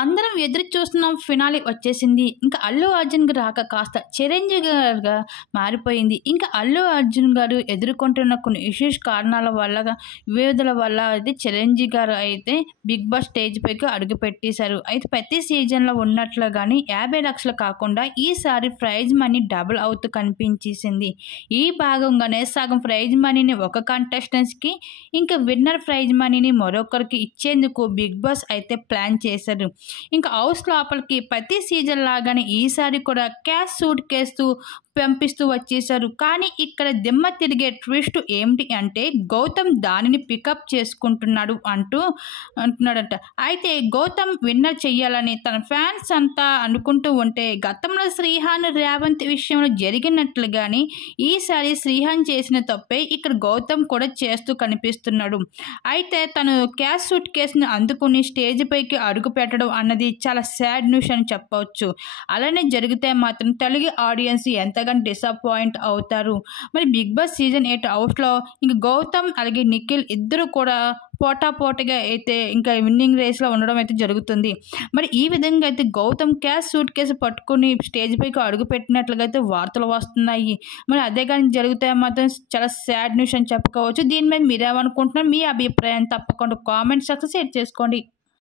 అందరం ఎదురు చూస్తున్నాం ఫినాలే వచ్చేసింది. ఇంకా అల్లు అర్జున్ రాక కాస్త చిరంజీవి గారుగా మారిపోయింది. ఇంకా అల్లు అర్జున్ గారు ఎదుర్కొంటున్న కొన్ని ఇష్యూస్ కారణాల వల్ల వివిధల వల్ల అయితే చిరంజీవి గారు అయితే బిగ్ బాస్ స్టేజ్ పైకి అడుగు పెట్టేశారు. అయితే ప్రతి సీజన్లో ఉన్నట్లుగానే 50 లక్షలు కాకుండా ఈసారి ప్రైజ్ మనీ డబుల్ అవుతూ కనిపించేసింది. ఈ భాగంగానే సగం ప్రైజ్ మనీని ఒక కంటెస్టెంట్స్కి ఇంకా విన్నర్ ప్రైజ్ మనీని మరొకరికి ఇచ్చేందుకు బిగ్ బాస్ అయితే ప్లాన్ చేశారు. ఇంకా హౌస్ లోపలికి ప్రతి సీజన్ లాగానే ఈసారి కూడా క్యాష్ సూట్ కేసు పంపిస్తూ వచ్చేశారు. కానీ ఇక్కడ దిమ్మ తిరిగే ట్విస్ట్ ఏమిటి అంటే గౌతమ్ దానిని పికప్ చేసుకుంటున్నాడు అంటున్నాడట. అయితే గౌతమ్ విన్నర్ చెయ్యాలని తన ఫ్యాన్స్ అంతా అనుకుంటూ ఉంటే గతంలో శ్రీహాన్ రేవంత్ విషయంలో జరిగినట్లుగానే ఈసారి శ్రీహాన్ చేసిన తప్పే ఇక్కడ గౌతమ్ కూడా చేస్తూ కనిపిస్తున్నాడు. అయితే తను క్యాష్ సూట్ కేసుని అందుకుని స్టేజ్ పైకి అడుగు పెట్టడం అన్నది చాలా సాడ్ న్యూస్ అని చెప్పవచ్చు. అలానే జరిగితే మాత్రం తెలుగు ఆడియన్స్ ఎంతగానో డిసప్పాయింట్ అవుతారు. మరి బిగ్ బాస్ సీజన్ 8 హౌస్లో ఇంక గౌతమ్ అలాగే నిఖిల్ ఇద్దరు కూడా పోటాపోటీగా అయితే ఇంకా విన్నింగ్ రేస్లో ఉండడం అయితే జరుగుతుంది. మరి ఈ విధంగా అయితే గౌతమ్ క్యాష్ సూట్ కేసు పట్టుకుని స్టేజ్ పైకి అడుగు పెట్టినట్లుగా అయితే వార్తలు వస్తున్నాయి. మరి అదే కానీ జరిగితే మాత్రం చాలా సాడ్ న్యూస్ అని చెప్పుకోవచ్చు. దీని మీద మీరేమనుకుంటున్నారు? మీ అభిప్రాయం తప్పకుండా కామెంట్ సెక్షన్ షేర్ చేసుకోండి.